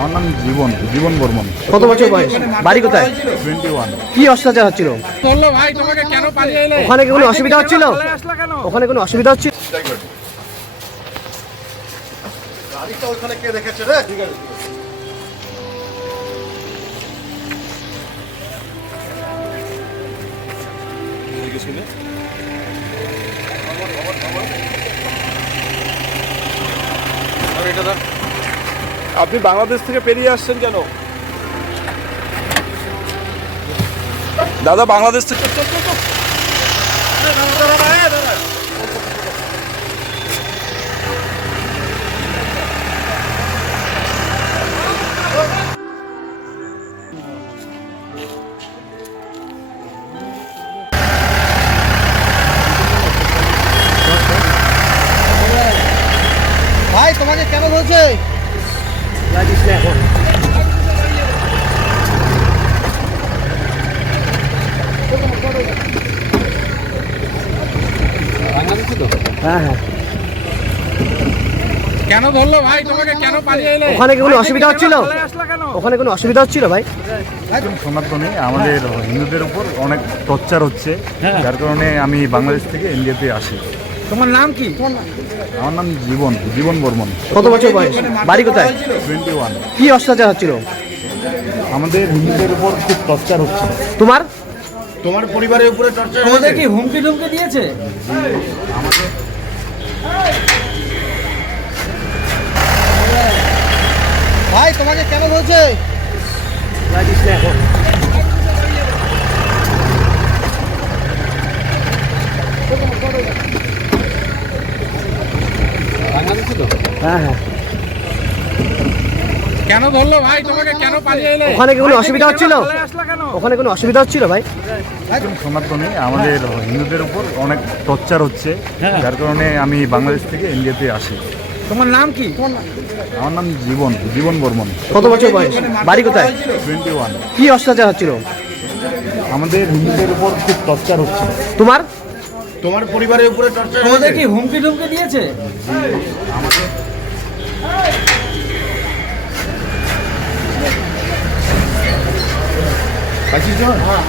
নাম জীবন জীবন বর্মন। কত বছর বয়স? বাড়ি কোথায়? টোয়েন্টি ওয়ান কি অত্যাচার হচ্ছিল? বলল ভাই তোমাকে কেন পালিয়ে এলে? ওখানে কি কোনো অসুবিধা হচ্ছিল? চলে আসলা কেন? ওখানে কোনো অসুবিধা হচ্ছিল? আপনি বাংলাদেশ থেকে পেরিয়ে আসছেন কেন? দাদা বাংলাদেশ থেকে ভাই তোমাকে কেন বলছে? এখন হ্যাঁ হ্যাঁ কেন ধরলো ভাই? তোমাকে কেন পালিয়ে এলে? ওখানে কি কোনো অসুবিধা হচ্ছিল? চলে কেন? ওখানে কোনো অসুবিধা হচ্ছিল ভাই? সনাতনী আমাদের হিন্দুদের উপর অনেক টর্চার হচ্ছে। যার কারণে আমি বাংলাদেশ থেকে ইন্ডিয়াতে আসি। তোমার নাম কি? আমার নাম জীবন জীবন বর্মন। কত বছর বয়স? বাড়ি কোথায়? টোয়েন্টি ওয়ান কি অত্যাচার হচ্ছিল? আমাদের হিন্দুদের উপর খুব টর্চার হচ্ছে তোমার? তোমার পরিবারের উপরে টর্চার তোমাদের কি হুমকি টুমকি দিয়েছে? ভাই তোমাকে কেন বলছে? এখন। হ্যাঁ হ্যাঁ। কেন ধরলো ভাই? তোমাকে কেন পালিয়ে এলে? ওখানে কি কোনো অসুবিধা হচ্ছিল? ওখানে কোনো অসুবিধা হচ্ছিল ভাই? সনাতনী আমাদের হিন্দুদের উপর অনেক টর্চার হচ্ছে। যার কারণে আমি বাংলাদেশ থেকে ইন্ডিয়াতে আসি। তোমার নাম কি? আমার নাম জীবন জীবন বর্মন। কত বছর বয়স? বাড়ি কোথায়? Twenty one. কি অত্যাচার হচ্ছিল? আমাদের হিন্দুদের উপর খুব টর্চার হচ্ছে। তোমার? তোমার পরিবারের উপরে টর্চার তোমাদের কি হুমকি টুমকি দিয়েছে? પછી જો હા